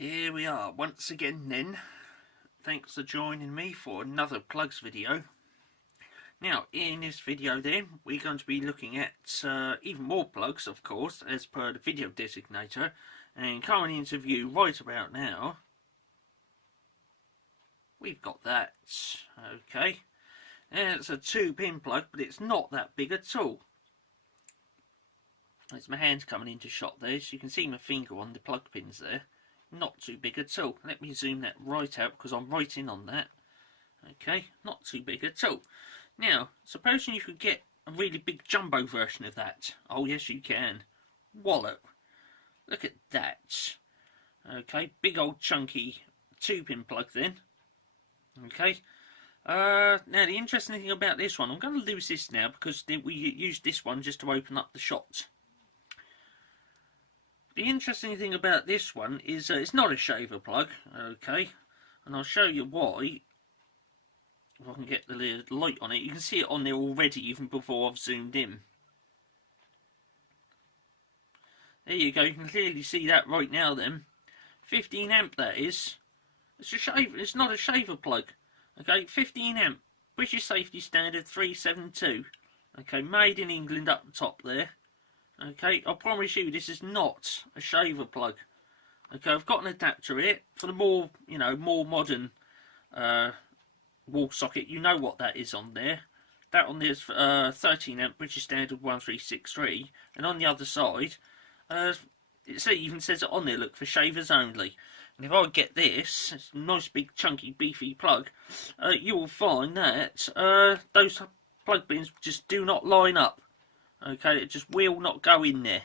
Here we are once again then. Thanks for joining me for another plugs video. Now in this video then we're going to be looking at even more plugs, of course, as per the video designator, and coming into view right about now we've got that. Okay, and it's a 2-pin plug, but it's not that big at all. It's my hand coming into shot there, so you can see my finger on the plug pins there. Not too big at all. Let me zoom that right out because I'm right in on that. Okay, not too big at all. Now, supposing you could get a really big jumbo version of that. Oh yes, you can. Wallop. Look at that. Okay, big old chunky 2-pin plug then. Okay. Now the interesting thing about this one, I'm going to lose this now because we used this one just to open up the shot. The interesting thing about this one is it's not a shaver plug, okay, and I'll show you why. If I can get the light on it, you can see it on there already even before I've zoomed in. There you go, you can clearly see that right now then. 15 amp that is. It's a shaver, it's not a shaver plug. Okay, 15 amp, British Safety Standard 372. Okay, made in England up the top there. Okay, I promise you this is not a shaver plug. Okay, I've got an adapter here for the more, more modern wall socket. You know what that is on there. That on there is 13 amp British Standard 1363, and on the other side, it even says it on there. Look, for shavers only. And if I get this, it's a nice big chunky beefy plug, you will find that those plug pins just do not line up. Okay, it just will not go in there.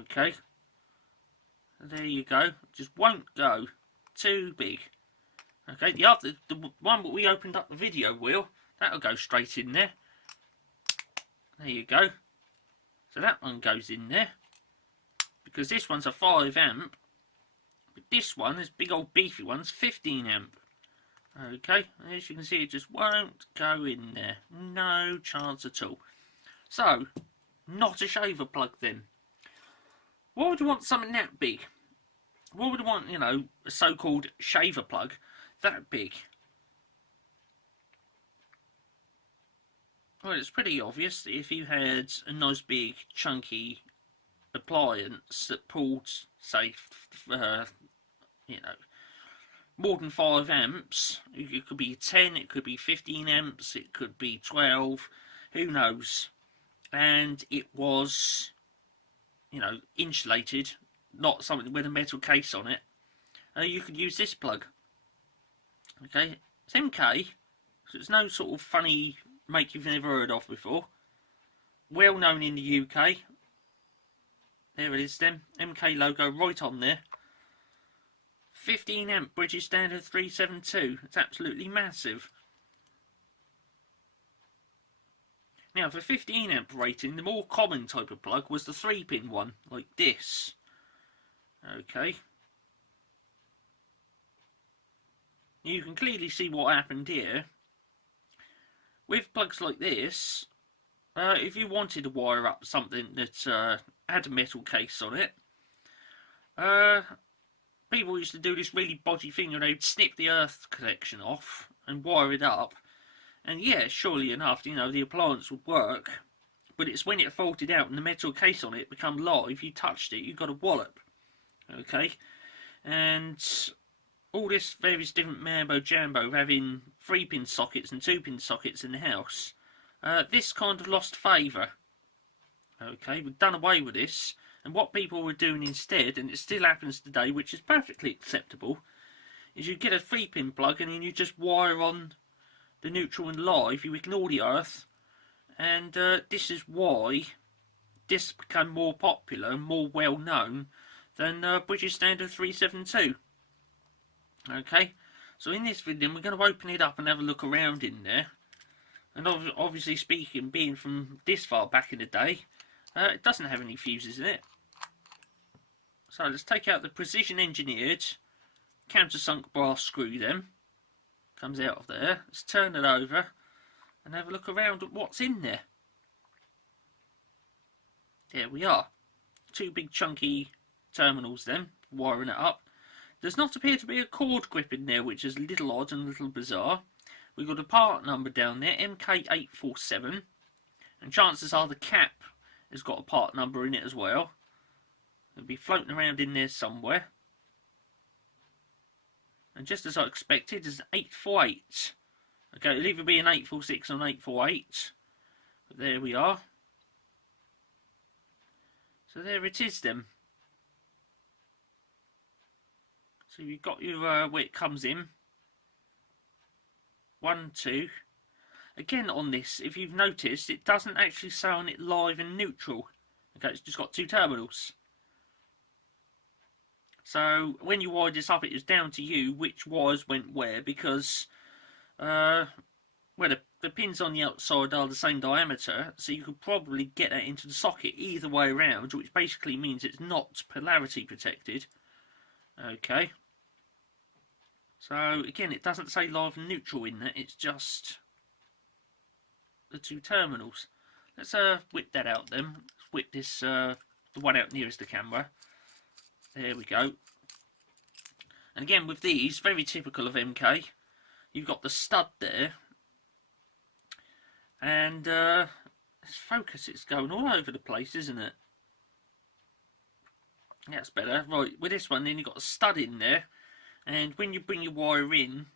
Okay, there you go. It just won't go. Too big. Okay, the one that we opened up the video wheel, that'll go straight in there. There you go. So that one goes in there because this one's a 5 amp, but this one, this big old beefy one's 15 amp. Okay, as you can see, it just won't go in there. No chance at all. So, not a shaver plug then. Why would you want something that big? Why would you want, a so-called shaver plug that big? Well, it's pretty obvious that if you had a nice big chunky appliance that pulled, say, more than 5 amps, it could be 10, it could be 15 amps, it could be 12, who knows? And it was, insulated, not something with a metal case on it, you could use this plug. Okay, it's MK, so it's no sort of funny make you've never heard of before. Well known in the UK. There it is then, MK logo right on there. 15 amp British Standard 372, it's absolutely massive. Now, for 15 amp rating, the more common type of plug was the 3-pin one, like this. Okay. You can clearly see what happened here. With plugs like this, if you wanted to wire up something that had a metal case on it, people used to do this really bodgy thing where they'd snip the earth connection off and wire it up. And yeah, surely enough, the appliance would work, but it's when it faulted out and the metal case on it become live, you touched it, you got a wallop. Okay? And all this various different mambo jambo of having 3-pin sockets and 2-pin sockets in the house, this kind of lost favour. Okay, we've done away with this, and what people were doing instead, and it still happens today, which is perfectly acceptable, is you get a 3-pin plug and then you just wire on the neutral and live, you ignore the earth, and this is why this became more popular and more well known than British Standard 372. Okay, so in this video we're going to open it up and have a look around in there, and obviously speaking, being from this far back in the day, it doesn't have any fuses in it. So let's take out the precision engineered countersunk brass screw then. Comes out of there. Let's turn it over and have a look around at what's in there. There we are. 2 big chunky terminals then, wiring it up. Does not appear to be a cord grip in there, which is a little odd and a little bizarre. We've got a part number down there, MK847, and chances are the cap has got a part number in it as well. It'll be floating around in there somewhere. And just as I expected, there's an 848. Okay, it'll either be an 846 or an 848. But there we are. So there it is then. So you've got your where it comes in. 1, 2. Again on this, if you've noticed, it doesn't actually say on it live and neutral. Okay, it's just got 2 terminals. So when you wired this up, it was down to you which wires went where, because well, the pins on the outside are the same diameter, so you could probably get that into the socket either way around, which basically means it's not polarity protected. Okay. So again, it doesn't say live and neutral in that, it's just the 2 terminals. Let's whip that out then. Let's whip this, the one out nearest the camera. There we go. And again with these, very typical of MK, you've got the stud there. And this focus, it's going all over the place, isn't it? That's better. Right, with this one then you've got a stud in there. And when you bring your wire in,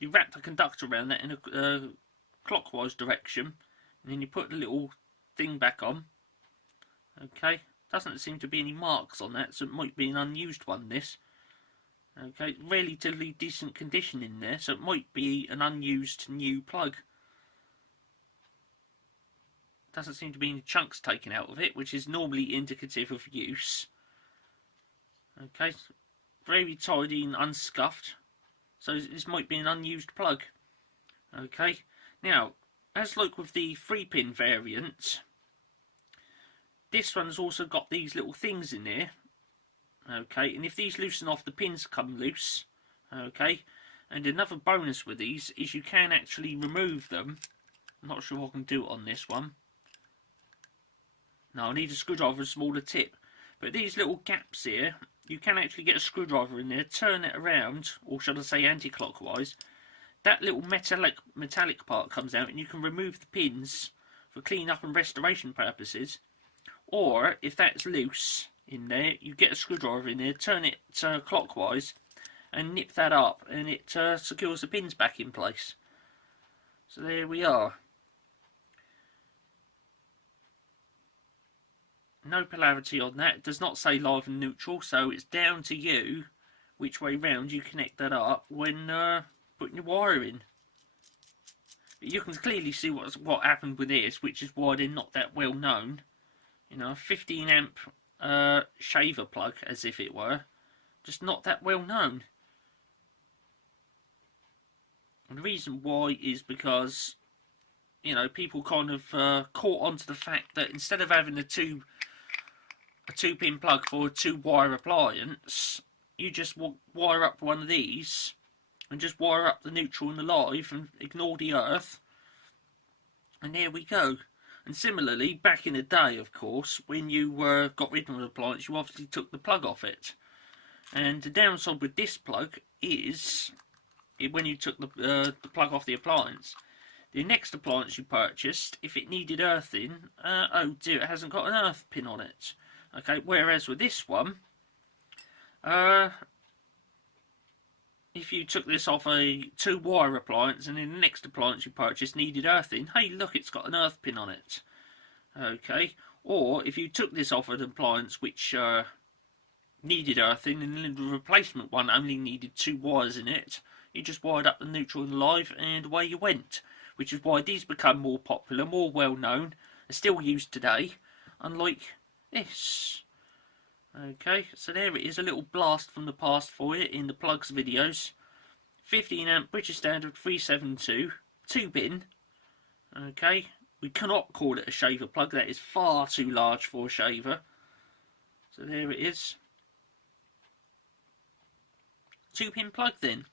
you wrap the conductor around that in a clockwise direction. And then you put the little thing back on. Okay. Doesn't seem to be any marks on that, so it might be an unused one, this. Okay, relatively decent condition in there, so it might be an unused new plug. Doesn't seem to be any chunks taken out of it, which is normally indicative of use. Okay, very tidy and unscuffed, so this might be an unused plug. Okay, now, as like with the 3-pin variant, this one's also got these little things in there. Okay, and if these loosen off, the pins come loose. Okay, and another bonus with these is you can actually remove them. I'm not sure if I can do it on this one. No, I need a screwdriver and a smaller tip. But these little gaps here, you can actually get a screwdriver in there, turn it around, or should I say anti-clockwise. That little metallic part comes out and you can remove the pins for clean-up and restoration purposes. Or, if that's loose in there, you get a screwdriver in there, turn it clockwise, and nip that up, and it secures the pins back in place. So there we are. No polarity on that. It does not say live and neutral, so it's down to you which way round you connect that up when putting your wire in. You can clearly see what happened with this, which is why they're not that well known. You know, a 15 amp shaver plug, as if it were, just not that well known. And the reason why is because, you know, people kind of caught onto the fact that instead of having a two pin plug for a 2-wire appliance, you just wire up one of these and just wire up the neutral and the live and ignore the earth, and there we go. And similarly, back in the day, of course, when you got rid of an appliance, you obviously took the plug off it. And the downside with this plug is, when you took the plug off the appliance, the next appliance you purchased, if it needed earthing, oh dear, it hasn't got an earth pin on it. Okay, whereas with this one, if you took this off a 2-wire appliance and then the next appliance you purchased needed earthing, hey look, it's got an earth pin on it. Okay, or if you took this off an appliance which needed earthing and then the replacement one only needed 2 wires in it, you just wired up the neutral and the live and away you went. Which is why these become more popular, more well known, are still used today, unlike this. Okay, so there it is, a little blast from the past for you in the plugs videos. 15 amp British Standard 372, 2-pin. Okay, we cannot call it a shaver plug, that is far too large for a shaver. So there it is. 2-pin plug then.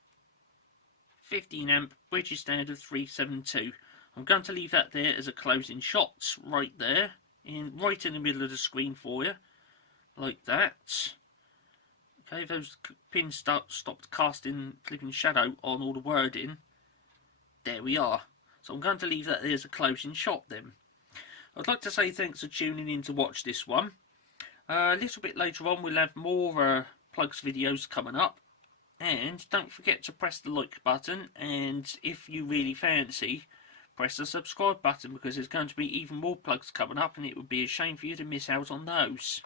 15 amp British Standard 372. I'm going to leave that there as a closing shot right there, right in the middle of the screen for you. Like that. Okay, those pins stopped casting flipping shadow on all the wording. There we are. So I'm going to leave that there as a closing shot then. I'd like to say thanks for tuning in to watch this one. A little bit later on we'll have more plugs videos coming up. And don't forget to press the like button, and if you really fancy, press the subscribe button, because there's going to be even more plugs coming up and it would be a shame for you to miss out on those.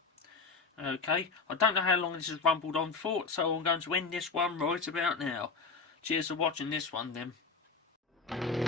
Okay, I don't know how long this has rumbled on for, so I'm going to end this one right about now. Cheers for watching this one then.